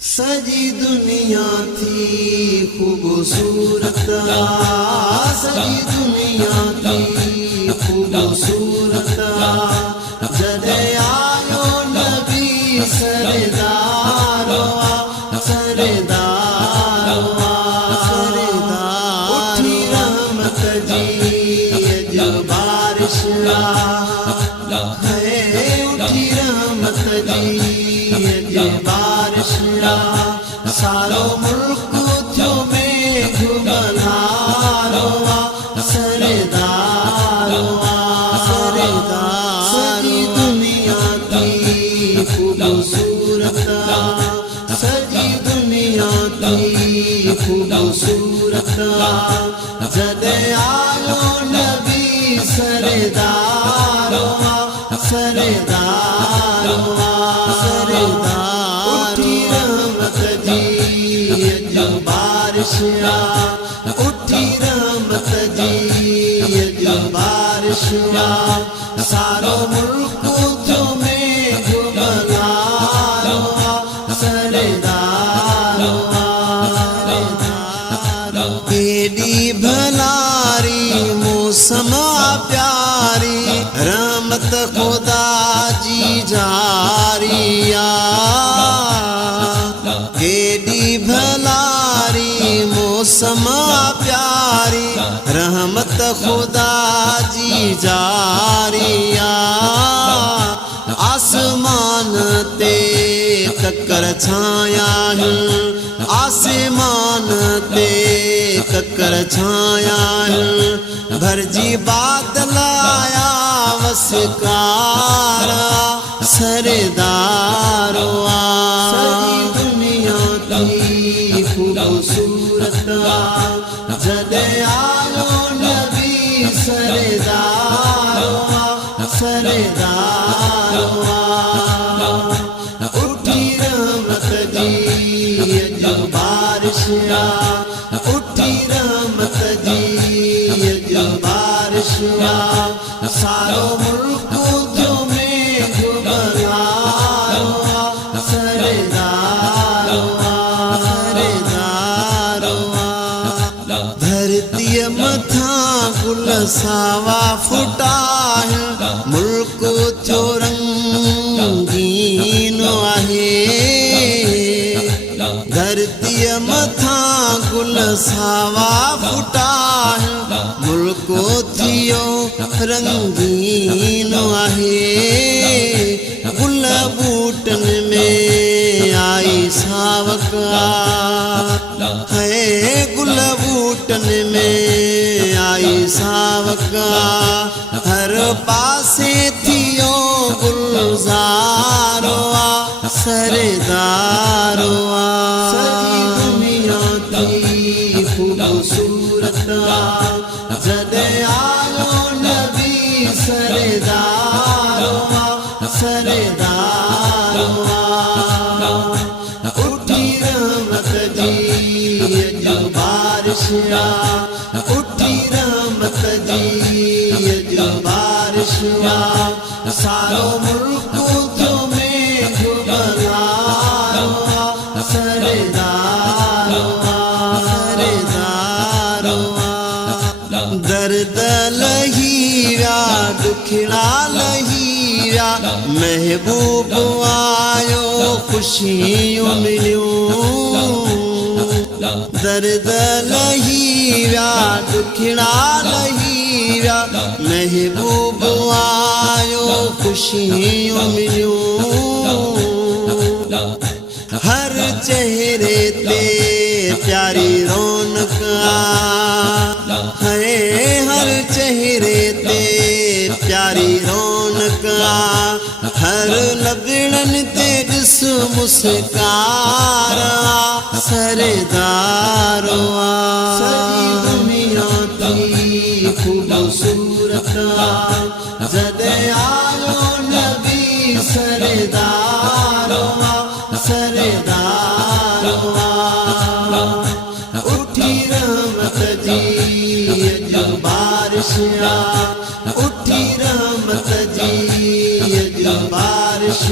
सजी दुनिया थी खूबसूरत, सजी दुनिया थी खूबसूरत, जॾहिं आयो नबी सरदार सरदार सरदार उठी रहमत जी अॼु बारिश है, उठी रहमत जी अॼु बारिश सारो मुल्क थियो में घुमलारो सरदारो सरदार सजी दुनिया थी खूबसूरत, सजी दुनिया थी खूबसूरत, जॾहिं आयो नबी सरदारो सरदारो सरदार उठी रहमत जी अॼु बारिश उठी रहमत जी अॼु बारिश सारो मुल्क थियो में घुमलारो सरदारो केॾी भलारी मौसम प्यारी रहमत खुदा जी जारी केॾी भलारी मौसम प्यारी रहमत खुदा जी जारी आसमान ते ककर छाया आसमान ते ककर छाया भरजी बादल आया वसकारा सरदारो सजी दुनिया थी खूबसूरत, जॾहिं आयो नबी सरदारो सरदारो उठी रहमत जी अॼु बारिश उठी रहमत जी अॼु बारिश सारो मुल्क थियो में घुमलारो सरदारो सरदारो धरतीअ मथां गुल सावा फुटा मुल्क थियो रंगीन आहे, धरतीअ मथां गुल सावा फुटा मुल्क थियो रंगीन आहे, गुल बूटनि में आई सावक है, गुल बूटनि में आई सावक हर पासे थियो गुलज़ारो सरदारो सजी दुनिया थी खूबसूरत, जॾहिं आयो नबी सरदारो सरदारो उठी रहमत जी अॼु बारिश उठी रहमत जी अॼु बारिश सारो मुल्क थियो में घुमलारो सरदारो सरदारो दर्द लही विया दुखड़ा लही विया महबूब आयो ख़ुशियूं मिलियूं, दर्द लही विया दुखड़ा लही विया महबूब आयो ख़ुशियूं मिलियूं, हर चेहरे ते प्यारी रौनक है, हर चेहरे ते प्यारी रौनक हर लबड़नि ते ॾिस मुस्कारा सरदारो सजी दुनिया थी खूबसूरत, जॾहिं आयो नबी सरदारो सरदारो उठी रहमत जी अॼु बारिश उठी रहमत जी अॼु बारिश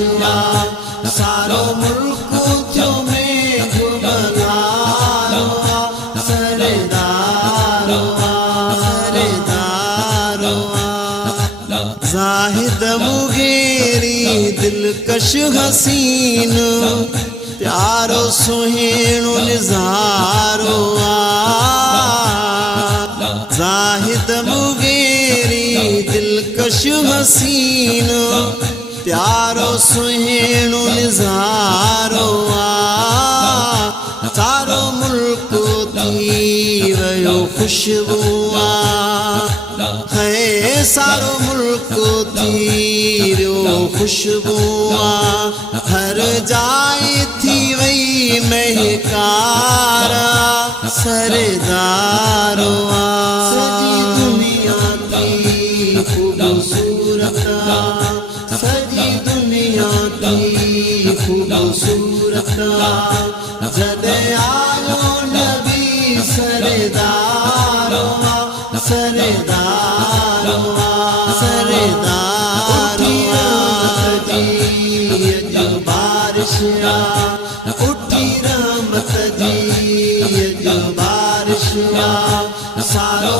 सारो मुल्क थियो में दिलकश हसीन प्यारो सुहिणो निज़ारो ज़ाहिद मुगेरी दिलकश हसीन प्यारो सुहिणो निज़ारो सारो मुल्क थी वियो खुशबू है सारो मुल्क थी वियो खुशबू हर जाए थी वही महकार सरदारो सजी दुनिया थी खूबसूरत सजी दुनिया थी खूबसूरत जदे आयो नबी सरदारो सरदारो सरदारो जी अज बारिश उठी रहमत जी अज बारिश सारो